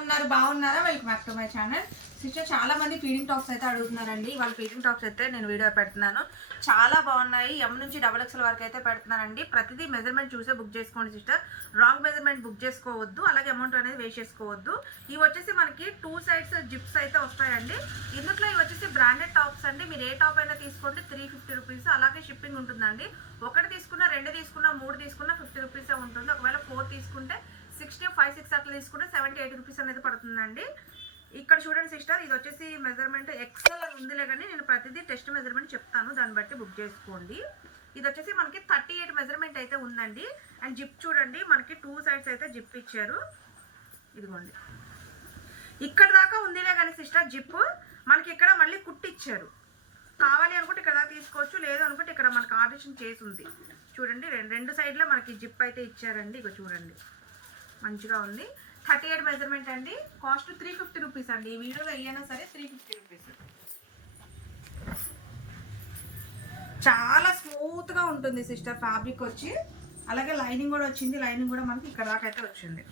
ఉన్నారు? బాగున్నారా? Welcome back to my channel. Sister, చాలా మంది ఫీడింగ్ టాప్స్ అయితే అడుగుతున్నారండి. వాళ్ళ ఫీడింగ్ టాప్స్ అయితే నేను వీడియో పెడుతున్నాను. చాలా బాగున్నాయి. ఎం నుంచి XXL వరకు అయితే పెడుతున్నానండి. ప్రతిదీ మెజర్మెంట్ చూసే బుక్ చేసుకోండి సిస్టర్. రాంగ్ మెజర్మెంట్ బుక్ చేసుకోవద్దు, అలాగే అమౌంట్ అనేది వేస్ట్ చేసుకోవద్దు. ఇవి వచ్చేసి మనకి 2 సైడ్స్ జిప్స్ అయితే వస్తాయండి. ఇందులో ఇవి వచ్చేసి బ్రాండెడ్ టాప్స్ అండి. మీరు ఏ టాప్ అయినా తీసుకోండి 350 రూపీస్. అలాగే షిప్పింగ్ ఉంటుందండి. ఒకటి తీసుకున్నా, 2 తీసుకున్నా, 3 తీసుకున్నా 50 రూపీసే ఉంటుంది. ఒకవేళ 4 తీసుకుంటే 60, 5, 6 అట్లా తీసుకుంటే 70, 80 రూపీస్ అనేది పడుతుందండి. ఇక్కడ చూడండి సిస్టర్, ఇది వచ్చేసి మెజర్మెంట్ ఎక్సెల్ అని ఉందిలే, కానీ నేను ప్రతిదీ టెస్ట్ మెజర్మెంట్ చెప్తాను, దాన్ని బట్టి బుక్ చేసుకోండి. ఇది వచ్చేసి మనకి 38 మెజర్మెంట్ అయితే ఉందండి. అండ్ జిప్ చూడండి, మనకి 2 సైడ్స్ అయితే జిప్ ఇచ్చారు. ఇదిగోండి, ఇక్కడ దాకా ఉందిలే కానీ సిస్టర్ జిప్ మనకి ఇక్కడ మళ్ళీ కుట్టిచ్చారు. కావాలి అనుకుంటే ఇక్కడ దాకా తీసుకోవచ్చు, లేదు అనుకుంటే ఇక్కడ మనకి ఆర్డరేషన్ చేసి ఉంది. చూడండి, రెండు సైడ్లో మనకి జిప్ అయితే ఇచ్చారండి. ఇక చూడండి, మంచిగా ఉంది. 38 మెజర్మెంట్ అండి. కాస్ట్ 350 రూపీస్ అండి. ఈ వీడియోలో అయ్యానా సరే 350 రూపీస్. చాలా స్మూత్గా ఉంటుంది సిస్టర్ ఫ్యాబ్రిక్ వచ్చి. అలాగే లైనింగ్ కూడా వచ్చింది. లైనింగ్ కూడా మనకి ఇక్కడ దాకా అయితే వచ్చింది.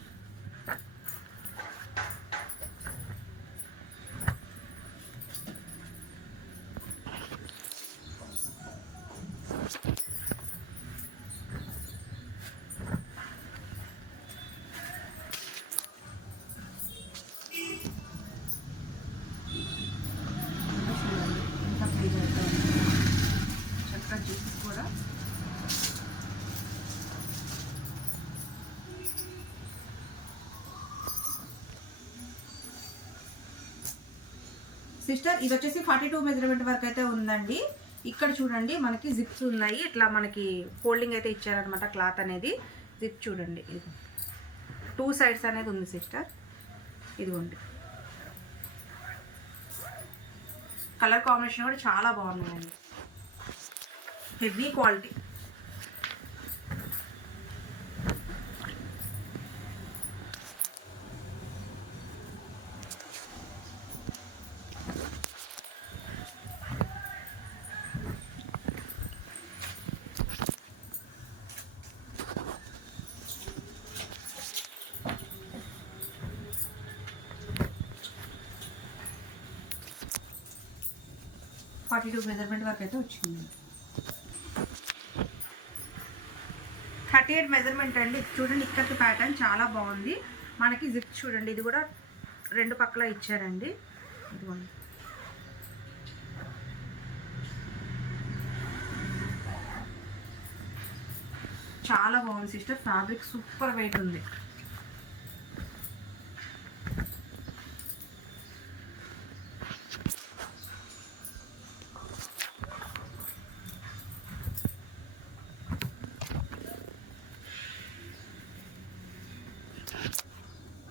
చక్కగా జిప్స్ కూడా సిస్టర్, ఇది వచ్చేసి 42 మెజర్మెంట్ వరకు అయితే ఉందండి. ఇక్కడ చూడండి, మనకి జిప్స్ ఉన్నాయి. ఇట్లా మనకి ఫోల్డింగ్ అయితే ఇచ్చారనమాట. క్లాత్ అనేది జిప్ చూడండి, ఇది 2 సైడ్స్ అనేది ఉంది సిస్టర్. ఇదిగోండి, కలర్ కాంబినేషన్ కూడా చాలా బాగున్నాయండి. Heavy quality. ఫార్టీ 42 మెజర్మెంట్ వరకు అయితే వచ్చింది. 38 మెజర్మెంట్ అండి. చూడండి, ఇక్కడికి ప్యాటర్న్ చాలా బాగుంది. మనకి జిప్ చూడండి, ఇది కూడా 2 పక్కల ఇచ్చారండి. ఇదిగోండి, చాలా బాగుంది సిస్టర్. ఫ్యాబ్రిక్ సూపర్ వెయిట్ ఉంది.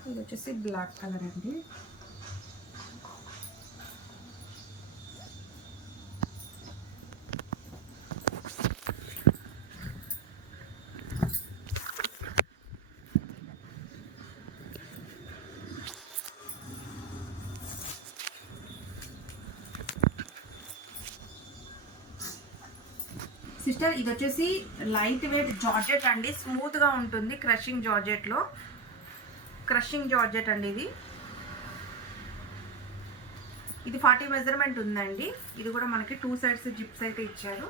ఇది వచ్చేసి బ్లాక్ కలర్ అండి. సిస్టర్, ఇది వచ్చేసి లైట్ వెయిట్ జార్జెట్ అండి. స్మూత్గా ఉంటుంది. క్రషింగ్ జార్జెట్ అండి. ఇది 40 మెజర్మెంట్ ఉందండి. ఇది కూడా మనకి 2 సైడ్స్ జిప్స్ అయితే ఇచ్చారు.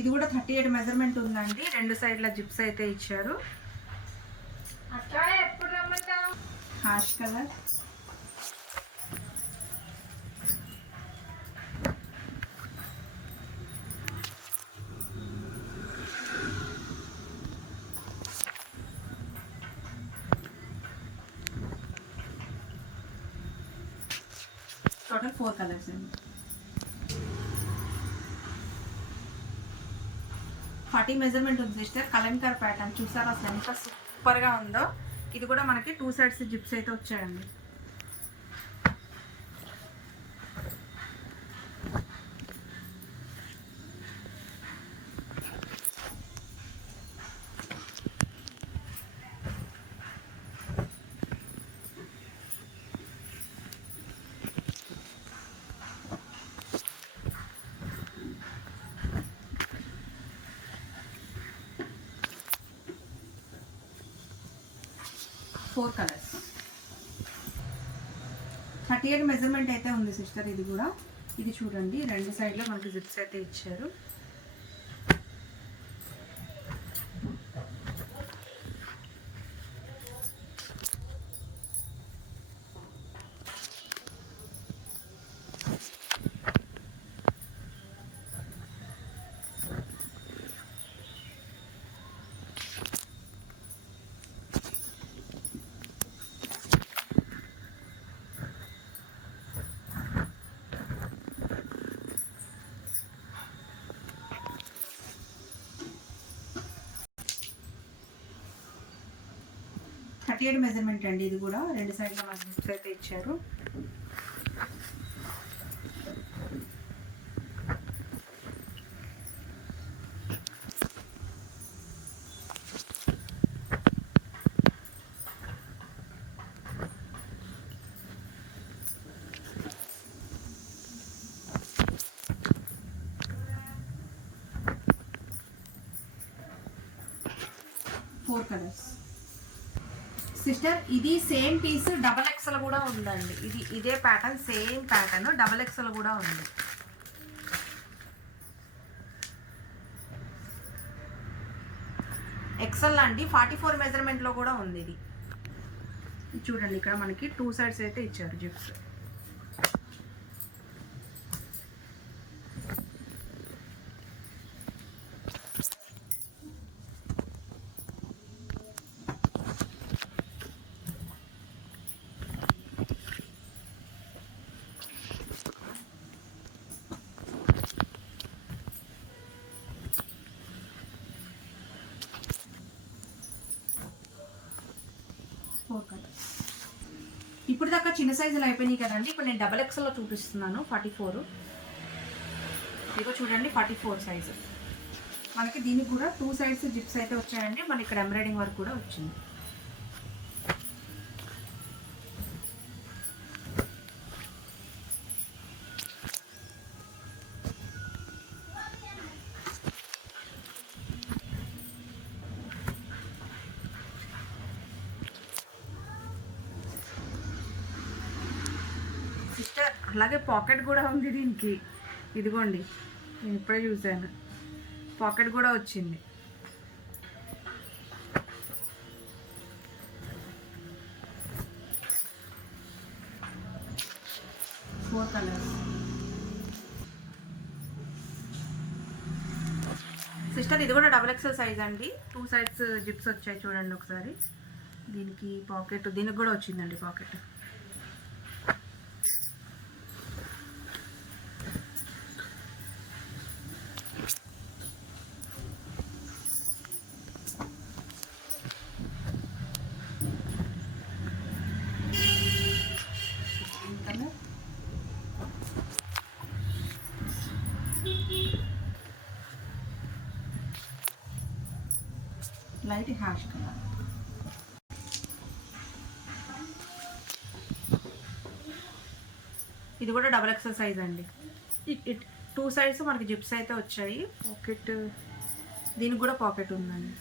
ఇది కూడా 38 మెజర్మెంట్ ఉందండి. 2 సైడ్ల జిప్స్ అయితే ఇచ్చారు. హాష్ కలర్, టోటల్ 4 కలర్స్ అండి. 40 మెజర్మెంట్ ఉంది సిస్టర్. కలంకార్ ప్యాటర్న్ చూసారా అసలు ఎంత సూపర్గా ఉందో. ఇది కూడా మనకి 2 సైడ్స్ జిప్స్ అయితే వచ్చాయండి. Four colours. 38 మెజర్మెంట్ అయితే ఉంది సిస్టర్. ఇది కూడా ఇది చూడండి, 2 సైడ్లో మనకి జిప్స్ అయితే ఇచ్చారు. మెజర్మెంట్ అండి. ఇది కూడా 2 సైడ్లో మనకి జిప్స్ అయితే ఇచ్చారు. Four colours sister. ఇది సేమ్ పీస్ డబల్ ఎక్స్ఎల్ కూడా ఉందండి. ఇదే pattern, same pattern double XL కూడా ఉంది. ఎక్స్ఎల్ అండి. 44 మెజర్మెంట్లో కూడా ఉంది. ఇది చూడండి, ఇక్కడ మనకి 2 సైడ్స్ అయితే ఇచ్చారు జిప్స్. ఇప్పుడు దాకా చిన్న సైజులు అయిపోయినాయి కదండి. ఇప్పుడు నేను డబల్ ఎక్స్ఎల్లో చూపిస్తున్నాను. 44 ఇదిగో చూడండి, 44 సైజు మనకి. దీనికి కూడా 2 సైడ్స్ జిప్స్ అయితే వచ్చాయండి. మన ఇక్కడ ఎంబ్రాయిడింగ్ వర్క్ కూడా వచ్చింది. సిస్టర్ అలాగే పాకెట్ కూడా ఉంది దీనికి. ఇదిగోండి, నేను ఇప్పుడే చూసాను, పాకెట్ కూడా వచ్చింది. Four colours sister. ఇది కూడా డబల్ ఎక్స్ఎల్ సైజ్ అండి. 2 సైడ్స్ జిప్స్ వచ్చాయి చూడండి ఒకసారి. దీనికి పాకెట్, దీనికి కూడా వచ్చిందండి పాకెట్. Light ash colour. ఇది కూడా డబల్ ఎక్స్ఎల్ సైజ్ అండి. 2 సైడ్స్ మనకి జిప్స్ అయితే వచ్చాయి. పాకెట్, దీనికి కూడా పాకెట్ ఉందండి.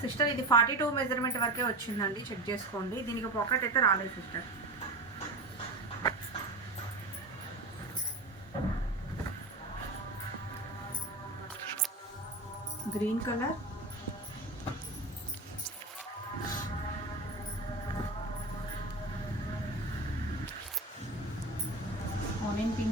సిస్టర్ ఇది 42 మెజర్మెంట్ వరకే వచ్చిందండి, చెక్ చేసుకోండి. దీనికి పాకెట్ అయితే రాలేదు sister. Green colour, onion pink,